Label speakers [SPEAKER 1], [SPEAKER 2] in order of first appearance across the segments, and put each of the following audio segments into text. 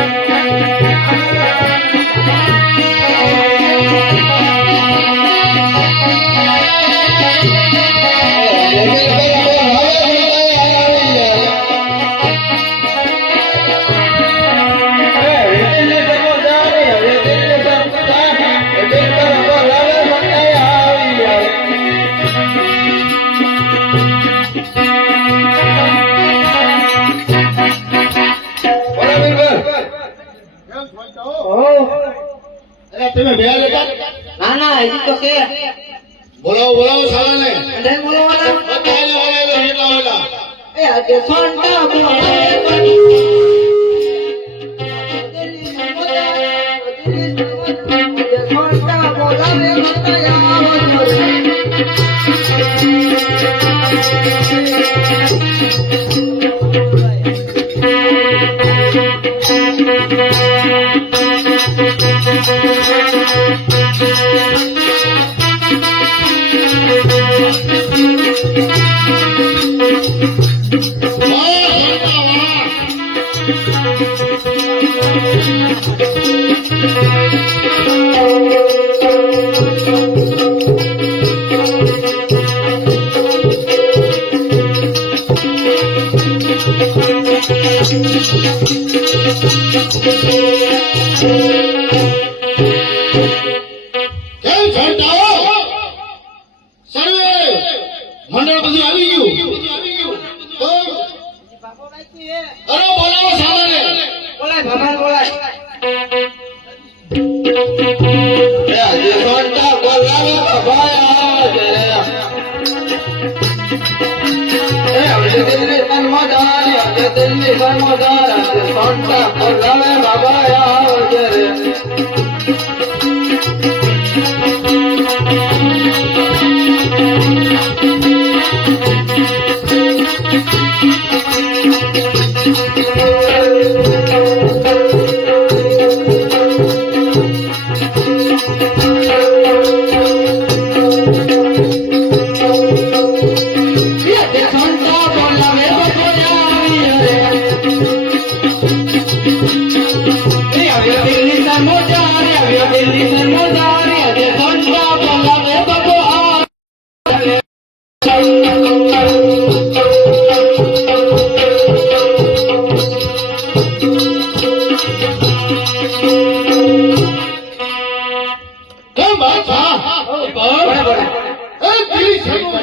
[SPEAKER 1] અરે તમે બે લેતા?
[SPEAKER 2] ના ના હજી તો કે.
[SPEAKER 1] બોલાવો બોલાવો સાલાને
[SPEAKER 2] અને બોલવાના?
[SPEAKER 1] બધાને વાળા હેલા વાળા
[SPEAKER 2] એ આજે સોંટા બોલાવે Thank બોલાવે હવે દિલ્હી સન્મદાર આજે દિલ્હી સન્મદાર આજે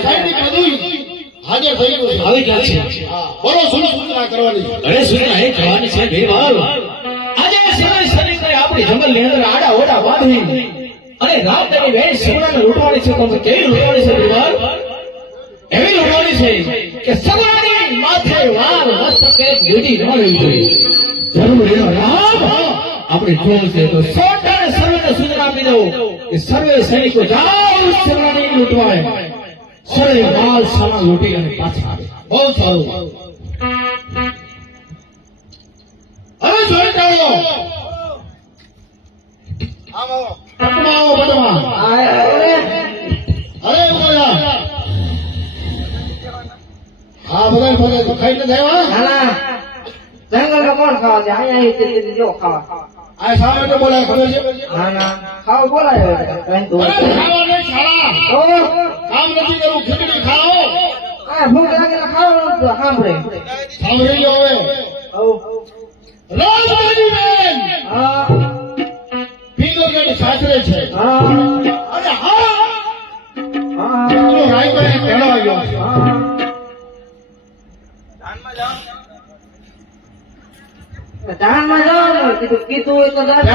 [SPEAKER 1] સૈનિક સૈનિક બધું હાજર થઈ ગયું
[SPEAKER 3] આવી ગયા છે.
[SPEAKER 1] બોલો શું સૂચના કરવાની
[SPEAKER 3] અરે સૂચના એ જવાની છે ભીરબલ આજે સિવાય સૈનિકોએ આપણી જંગલની અંદર આડા ઓડા બાંધી અને રાત અને વેણ સગડાને લૂંટવાની છે તમે કેવી લૂંટવાની છે ભીરબલ એવી લૂંટવાની છે કે સગડાની માથે વાળ મસ્તકે ગીડી ન રહેવી જોઈએ. જરૂર એનો રામ. આપણે જોવું છે તો સોટાને સર્વને સૂચના આપી દઉં કે સર્વે સૈનિકો જાઓ લૂંટવાય. સર્વે માલ સામાન લૂંટી અને પાછા આવે.
[SPEAKER 1] બહુ સારું. હવે જોઈ આમ આવો પટમાં
[SPEAKER 2] અરે
[SPEAKER 1] બોલા હા બધા બધા ખાઈને જાય
[SPEAKER 2] નાના જંગલ કોણ ખાવા છે અહીંયા તે જો ખાવા.
[SPEAKER 1] આ સામે તો બોલાય ખબર છે?
[SPEAKER 2] ના ના. ખાવા બોલાય તો
[SPEAKER 1] ખાવા નહીં
[SPEAKER 2] ઓ
[SPEAKER 1] કામ નથી કરવું ખીચડી ખાઓ.
[SPEAKER 2] આ ભૂખ લાગે ખાવાનું સાંભળે
[SPEAKER 1] સાંભળી. લો હવે. સાસરે છે.
[SPEAKER 2] હા.
[SPEAKER 1] અને હા!
[SPEAKER 2] હા.
[SPEAKER 1] રાયભાઈ છે
[SPEAKER 2] કીધું કીધું હોય તો દાન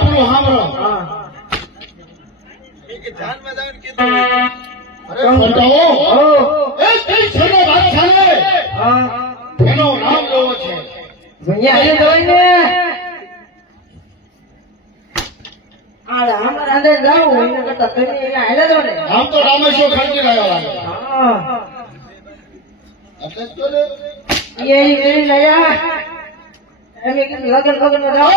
[SPEAKER 1] પૂરું સાંભળો
[SPEAKER 2] હા. ઓ
[SPEAKER 1] એ કઈ છેલ્લો ને
[SPEAKER 2] હા.
[SPEAKER 1] એનો નામ લેવો છે.
[SPEAKER 2] ભૈયા એ દવાઈ ને આ અંદર જાવું એના કરતા તમે અહીંયા હેલા દો ને
[SPEAKER 1] આમ તો રામેશ્વર ખર્ચી રહ્યો લાગે
[SPEAKER 2] હા.
[SPEAKER 1] એટલે તો ને.
[SPEAKER 2] એ એ લયા એમ કે લગન લગનમાં જાઓ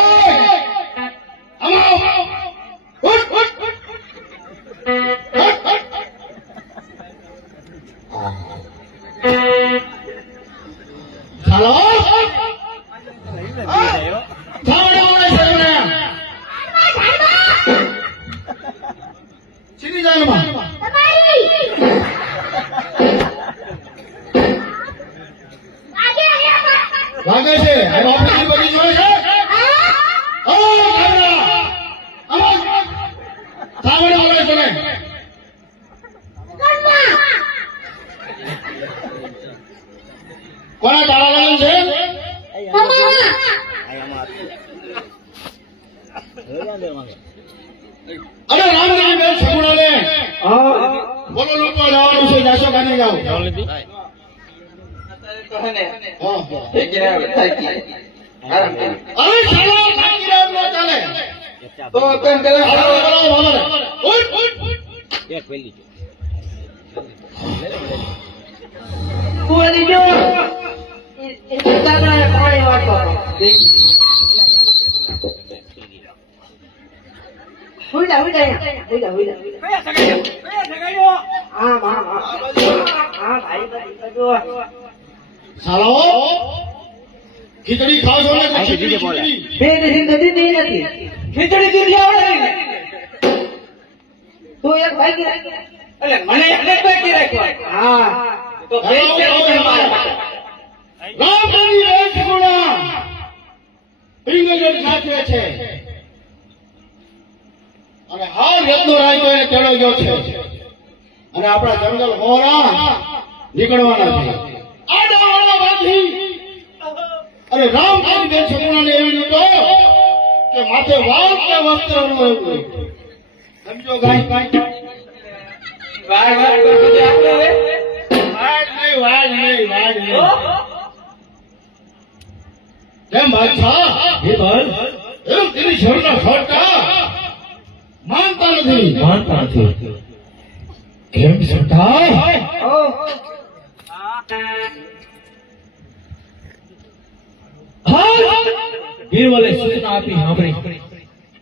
[SPEAKER 1] લાગે છે. હવે બધી જોડે છે. સાવડે બોલે છે કોના તારા છે? અરે રામજી બેન સગુણાને બોલો લોકો જવાનું છે? જાશો કાને જાઓ? અરે ચાલો ચાલે.
[SPEAKER 2] તો
[SPEAKER 1] ઉઠ
[SPEAKER 2] કુંવરી જો. એ દાદા હા હા હા હા ભાઈ ભાઈ જો
[SPEAKER 1] ખીચડી ખાવ છો ને ખીચડી ખીચડી
[SPEAKER 2] બે દિવસની નદી નહીં નથી. ખીચડી દૂધી આવડે નહીં. તું એક ભાઈ એટલે મને એટલે ભાઈ રાખ્યો હા. તો બે છે
[SPEAKER 1] રામજી બેન સગુણા પિંગલગઢ સાચવે છે. અને હાલ યત્નો રાય તો એને તેડો છે. અને આપણા જંગલ મોરા નીકળવાના છે. આડા રામ રામજી બેન સગુણાને એવી લીધો કે માથે વાળ કે વસ્ત્રનું સમજો ગાય
[SPEAKER 2] આપણે
[SPEAKER 1] વાડ નહીં વાડ નહીં વાડ નહીં. કેમ બાદશાહ
[SPEAKER 3] હે બોલ
[SPEAKER 1] એમ તેની શરણા ખોટા માનતા નથી.
[SPEAKER 3] માનતા નથી. કેમ હા બીરબલે સૂચના આપી સાંભળી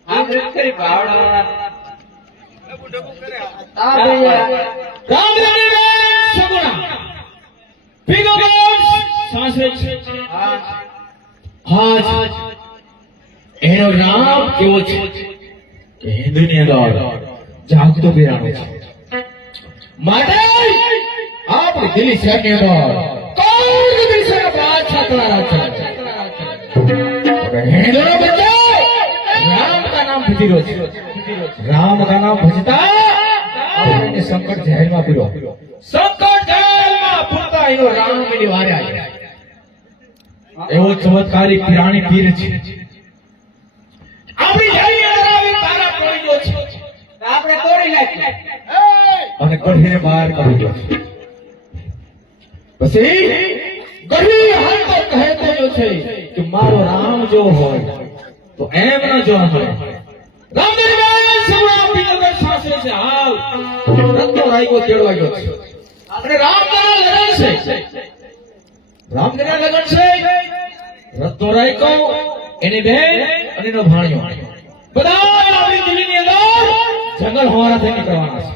[SPEAKER 2] આ ખરી ભાવડા આ ભૈયા
[SPEAKER 3] રામધણી બેન સગુણા પિંગલગઢ સાસરે છે આજ એનો નામ કેવો છે કે હિન્દુની અંદર જાગતો બિરાનો છે માટે આપણે દિલ્હી સેને તો કોણ દિલ્હી સેને બાદ છાત્રા રાજા હેડો બચ્ચો! રામ કા નામ ભજી છે. રામ કા નામ ભજતા આપણને સંકટ જહેરમાં પીરો. સંકટ જહેરમાં પૂરતા એનો રામ મેલી વારે આવ્યા એવો ચમત્કારી પિરાણી પીર છે. આપણી જઈ આવી તારા તોડી દો છે.
[SPEAKER 2] આપણે તોડી નાખી
[SPEAKER 3] અને કઢીને બહાર કાઢી દો. છે પછી ગઢી હાલતો કહેતો છે કે મારો રામ જો હોય, તો એમ ન જો હોય. બાઈ સવડા પીનગર સાસે છે, હાલ. રત્નો રાઈગો તેડવા ગયો છે. અને રામના લગન છે. રામના લગન છે. રત્નો રાઈકો એની બેન અને એનો ભાણિયો. બધા આપણી દિલ્હીની અંદર જંગલ હોવાના નીકળવાના છે.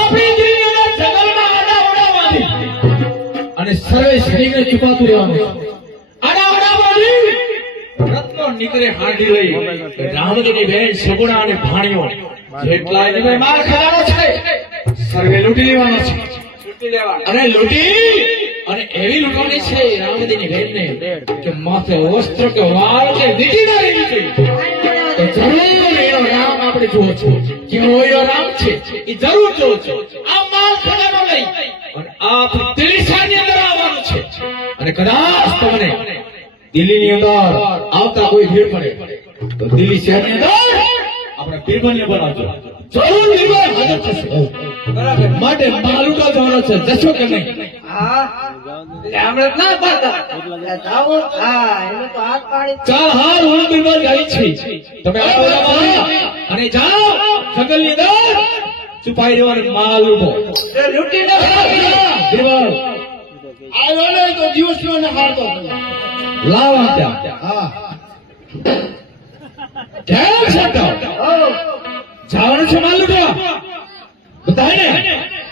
[SPEAKER 3] આપણી દિલ્હીની અને સર્વે શરીરને છુપાતું રહેવાનું છે. બેન, સગુણા અને ખાવાનો છે, સર્વે છે. છે માથે વસ્ત્ર કે વાળ કે વીટી ના એનો રામ આપણે જોવો છો. કેવો રામ છે, એ જરૂર જોવો છો. આ માલ ખજાનો લઈ અને આ આપણી દિલ્હી અંદર આવવાનું છે અને કદાચ તમને દિલ્હીની અંદર આવતા કોઈ ભીડ પડે તો દિલ્હી શહેરની અંદર આપણે બિરબલને બનાવજો જરૂર બિરબલ હાજર થશે.
[SPEAKER 2] બરાબર.
[SPEAKER 3] માટે માલુકા જવાનો છે. જશો કે નહીં? ચાલ હાલ હું બિરબલ છે. તમે અને જાઓ અંદર છુપાઈ રહેવાનો માલ
[SPEAKER 2] ઊભો
[SPEAKER 3] બિરબલ
[SPEAKER 1] આવ્યો ને તો દિવસ ને હારતો
[SPEAKER 3] લાવા ત્યાં.
[SPEAKER 1] હા.
[SPEAKER 3] ધ્યાન સાથે છે માલ લૂટવા? બધાને?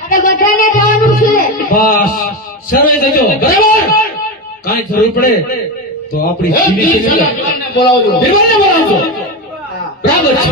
[SPEAKER 4] અરે બધાને જવાનું છે.
[SPEAKER 3] બસ. સર્વે જજો જરૂર પડે તો આપણી સીવી
[SPEAKER 1] સીવી બોલાવજો.
[SPEAKER 3] દીવાને બરાબર છે.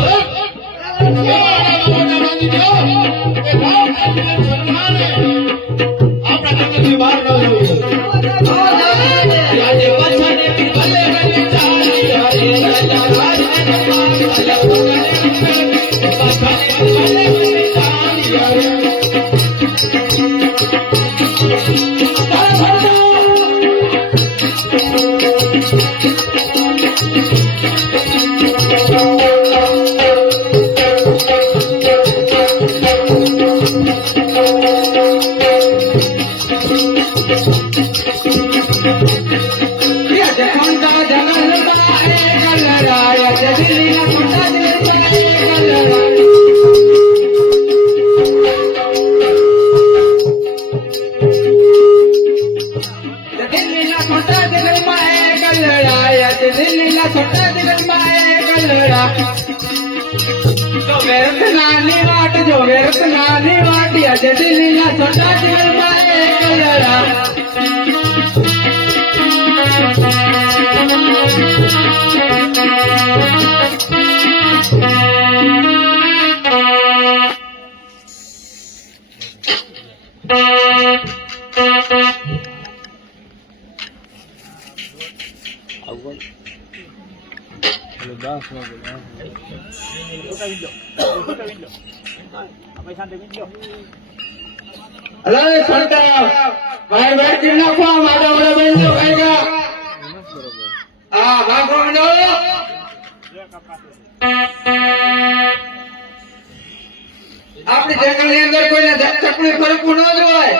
[SPEAKER 4] Thank you. અરે સરકાર ભાઈ ભાઈ કિલ નાખો મારા વડા ભાઈ નો ખાઈગા હા હા ગોંડો આપણી જંગલની અંદર કોઈને ધક તકલીફ ફરકવું ન જોવાય